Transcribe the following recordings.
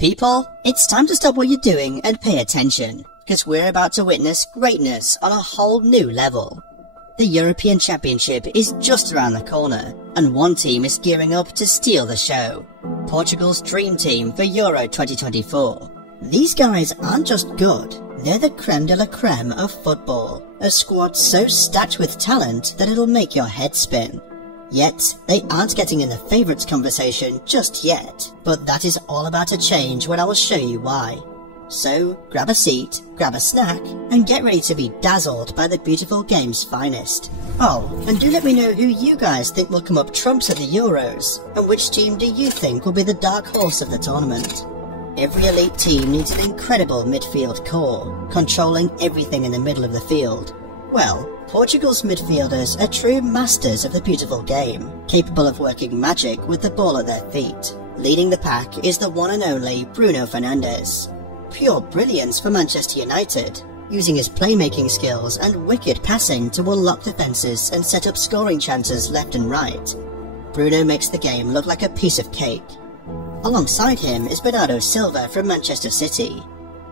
People, it's time to stop what you're doing and pay attention, because we're about to witness greatness on a whole new level. The European Championship is just around the corner, and one team is gearing up to steal the show. Portugal's dream team for Euro 2024. These guys aren't just good, they're the creme de la creme of football. A squad so stacked with talent that it'll make your head spin. Yet, they aren't getting in the favourites conversation just yet, but that is all about to change when I will show you why. So, grab a seat, grab a snack, and get ready to be dazzled by the beautiful game's finest. Oh, and do let me know who you guys think will come up trumps at the Euros, and which team do you think will be the dark horse of the tournament? Every elite team needs an incredible midfield core, controlling everything in the middle of the field. Well, Portugal's midfielders are true masters of the beautiful game, capable of working magic with the ball at their feet. Leading the pack is the one and only Bruno Fernandes. Pure brilliance for Manchester United, using his playmaking skills and wicked passing to unlock defences and set up scoring chances left and right. Bruno makes the game look like a piece of cake. Alongside him is Bernardo Silva from Manchester City.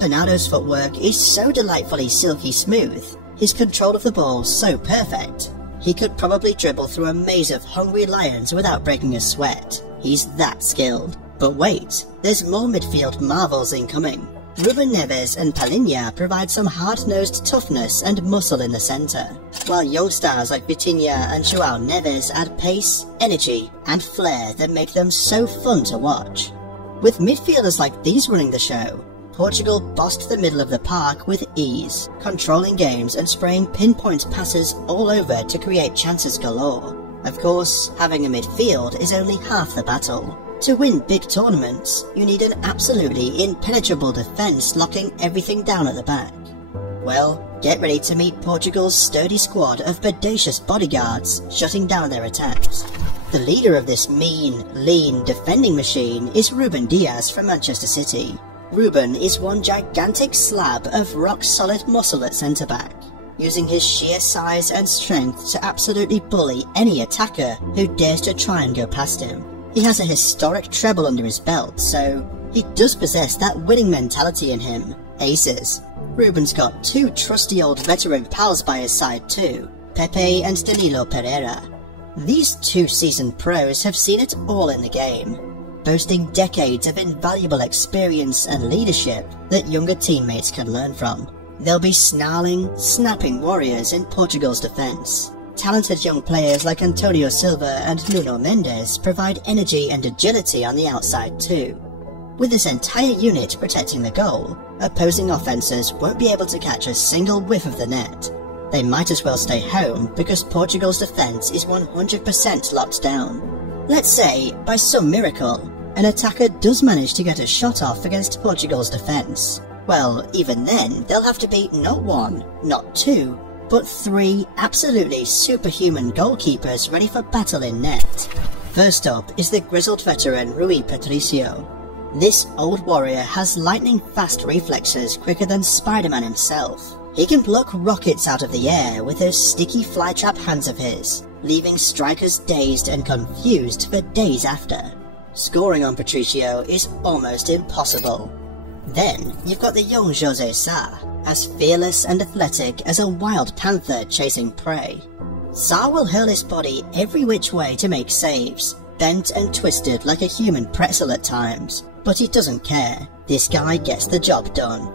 Bernardo's footwork is so delightfully silky smooth, his control of the ball so perfect. He could probably dribble through a maze of hungry lions without breaking a sweat. He's that skilled. But wait, there's more midfield marvels incoming. Ruben Neves and Palhinha provide some hard-nosed toughness and muscle in the centre, while young stars like Vitinha and João Neves add pace, energy and flair that make them so fun to watch. With midfielders like these running the show, Portugal bossed the middle of the park with ease, controlling games and spraying pinpoint passes all over to create chances galore. Of course, having a midfield is only half the battle. To win big tournaments, you need an absolutely impenetrable defence locking everything down at the back. Well, get ready to meet Portugal's sturdy squad of bodacious bodyguards shutting down their attacks. The leader of this mean, lean defending machine is Ruben Dias from Manchester City. Ruben is one gigantic slab of rock-solid muscle at centre-back, using his sheer size and strength to absolutely bully any attacker who dares to try and go past him. He has a historic treble under his belt, so he does possess that winning mentality in him. Aces. Ruben's got two trusty old veteran pals by his side too, Pepe and Danilo Pereira. These two seasoned pros have seen it all in the game, boasting decades of invaluable experience and leadership that younger teammates can learn from. They'll be snarling, snapping warriors in Portugal's defence. Talented young players like Antonio Silva and Nuno Mendes provide energy and agility on the outside too. With this entire unit protecting the goal, opposing offences won't be able to catch a single whiff of the net. They might as well stay home because Portugal's defence is 100% locked down. Let's say, by some miracle, an attacker does manage to get a shot off against Portugal's defence. Well, even then, they'll have to beat not one, not two, but three absolutely superhuman goalkeepers ready for battle in net. First up is the grizzled veteran Rui Patricio. This old warrior has lightning-fast reflexes quicker than Spider-Man himself. He can pluck rockets out of the air with those sticky flytrap hands of his, leaving strikers dazed and confused for days after. Scoring on Patricio is almost impossible. Then, you've got the young José Sá, as fearless and athletic as a wild panther chasing prey. Sá will hurl his body every which way to make saves, bent and twisted like a human pretzel at times, but he doesn't care. This guy gets the job done.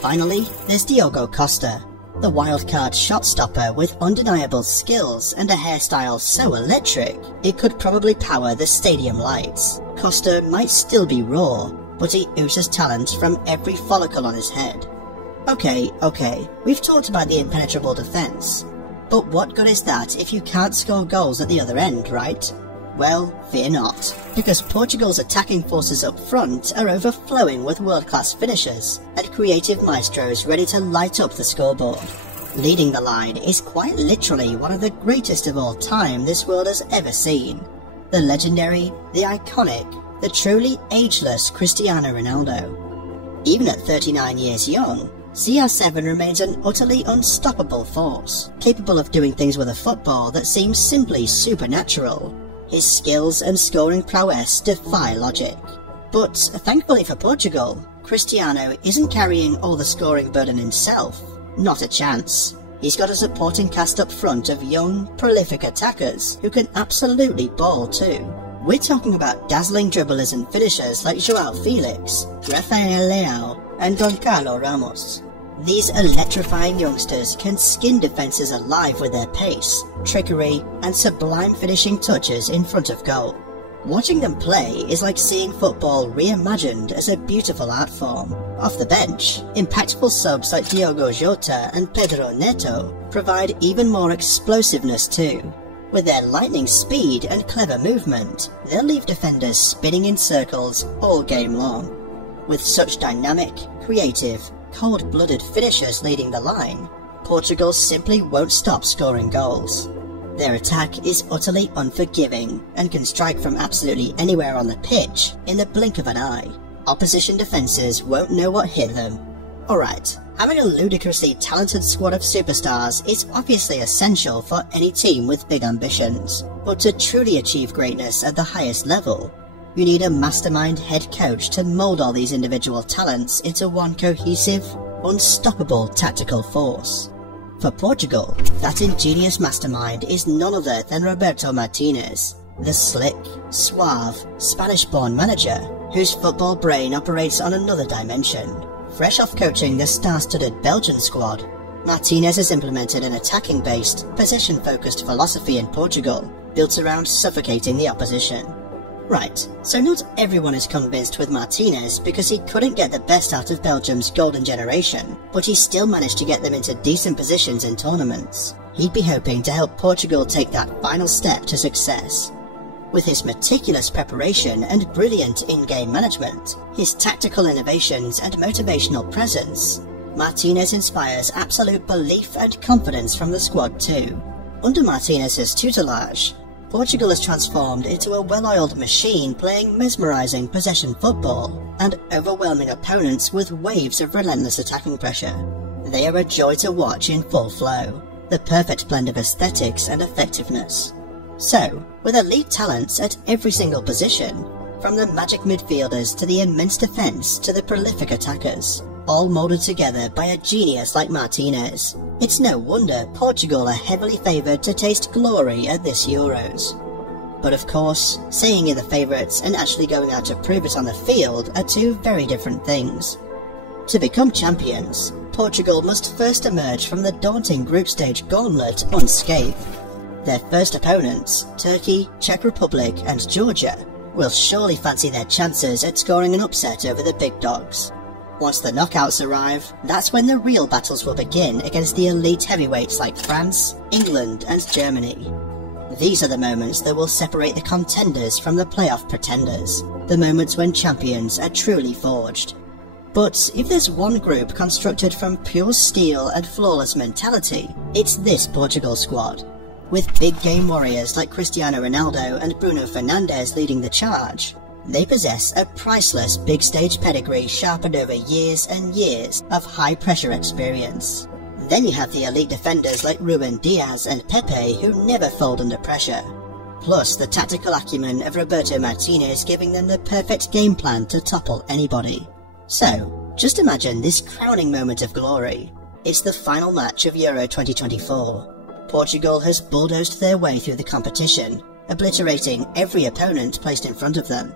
Finally, there's Diogo Costa, the wildcard shot stopper with undeniable skills and a hairstyle so electric it could probably power the stadium lights. Costa might still be raw, but he oozes talent from every follicle on his head. Okay, we've talked about the impenetrable defence, but what good is that if you can't score goals at the other end, right? Well, fear not, because Portugal's attacking forces up front are overflowing with world-class finishers and creative maestros ready to light up the scoreboard. Leading the line is quite literally one of the greatest of all time this world has ever seen. The legendary, the iconic, the truly ageless Cristiano Ronaldo. Even at 39 years young, CR7 remains an utterly unstoppable force, capable of doing things with a football that seems simply supernatural. His skills and scoring prowess defy logic. But thankfully for Portugal, Cristiano isn't carrying all the scoring burden himself. Not a chance. He's got a supporting cast up front of young, prolific attackers who can absolutely ball too. We're talking about dazzling dribblers and finishers like João Felix, Rafael Leao and Goncalo Ramos. These electrifying youngsters can skin defences alive with their pace, trickery and sublime finishing touches in front of goal. Watching them play is like seeing football reimagined as a beautiful art form. Off the bench, impactful subs like Diogo Jota and Pedro Neto provide even more explosiveness too. With their lightning speed and clever movement, they'll leave defenders spinning in circles all game long. With such dynamic, creative, cold-blooded finishers leading the line, Portugal simply won't stop scoring goals. Their attack is utterly unforgiving and can strike from absolutely anywhere on the pitch in the blink of an eye. Opposition defences won't know what hit them. Alright, having a ludicrously talented squad of superstars is obviously essential for any team with big ambitions, but to truly achieve greatness at the highest level, you need a mastermind head coach to mould all these individual talents into one cohesive, unstoppable tactical force. For Portugal, that ingenious mastermind is none other than Roberto Martinez, the slick, suave, Spanish-born manager whose football brain operates on another dimension. Fresh off coaching the star-studded Belgian squad, Martinez has implemented an attacking-based, possession-focused philosophy in Portugal, built around suffocating the opposition. Right, so not everyone is convinced with Martinez because he couldn't get the best out of Belgium's golden generation, but he still managed to get them into decent positions in tournaments. He'd be hoping to help Portugal take that final step to success. With his meticulous preparation and brilliant in-game management, his tactical innovations and motivational presence, Martinez inspires absolute belief and confidence from the squad too. Under Martinez's tutelage, Portugal has transformed into a well-oiled machine playing mesmerising possession football and overwhelming opponents with waves of relentless attacking pressure. They are a joy to watch in full flow, the perfect blend of aesthetics and effectiveness. So, with elite talents at every single position, from the magic midfielders to the immense defence to the prolific attackers, all moulded together by a genius like Martinez, it's no wonder Portugal are heavily favoured to taste glory at this Euros. But of course, saying you're the favourites and actually going out to prove it on the field are two very different things. To become champions, Portugal must first emerge from the daunting group stage gauntlet unscathed. Their first opponents, Turkey, Czech Republic and Georgia, will surely fancy their chances at scoring an upset over the big dogs. Once the knockouts arrive, that's when the real battles will begin against the elite heavyweights like France, England and Germany. These are the moments that will separate the contenders from the playoff pretenders, the moments when champions are truly forged. But if there's one group constructed from pure steel and flawless mentality, it's this Portugal squad. With big game warriors like Cristiano Ronaldo and Bruno Fernandes leading the charge, they possess a priceless big stage pedigree sharpened over years and years of high pressure experience. Then you have the elite defenders like Ruben Diaz and Pepe who never fold under pressure. Plus the tactical acumen of Roberto Martinez giving them the perfect game plan to topple anybody. So, just imagine this crowning moment of glory. It's the final match of Euro 2024. Portugal has bulldozed their way through the competition, obliterating every opponent placed in front of them.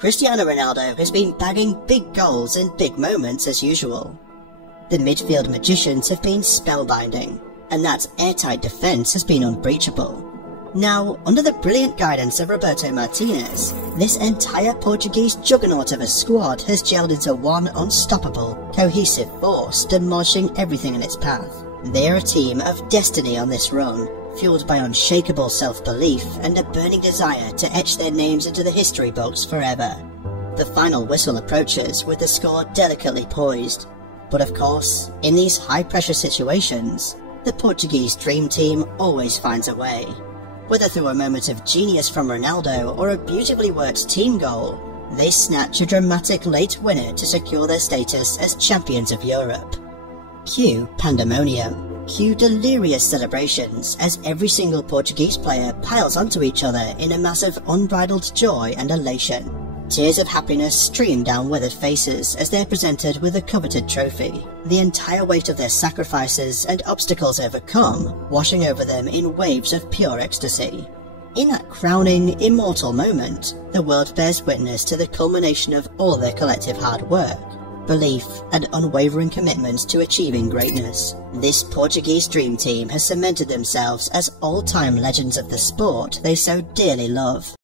Cristiano Ronaldo has been bagging big goals in big moments as usual. The midfield magicians have been spellbinding, and that airtight defence has been unbreachable. Now, under the brilliant guidance of Roberto Martinez, this entire Portuguese juggernaut of a squad has gelled into one unstoppable, cohesive force, demolishing everything in its path. They are a team of destiny on this run, fueled by unshakable self-belief and a burning desire to etch their names into the history books forever. The final whistle approaches with the score delicately poised. But of course, in these high-pressure situations, the Portuguese dream team always finds a way. Whether through a moment of genius from Ronaldo or a beautifully worked team goal, they snatch a dramatic late winner to secure their status as champions of Europe. Cue pandemonium. Cue delirious celebrations as every single Portuguese player piles onto each other in a mass of unbridled joy and elation. Tears of happiness stream down weathered faces as they are presented with the coveted trophy, the entire weight of their sacrifices and obstacles overcome, washing over them in waves of pure ecstasy. In that crowning, immortal moment, the world bears witness to the culmination of all their collective hard work, belief, and unwavering commitment to achieving greatness. This Portuguese dream team has cemented themselves as all-time legends of the sport they so dearly love.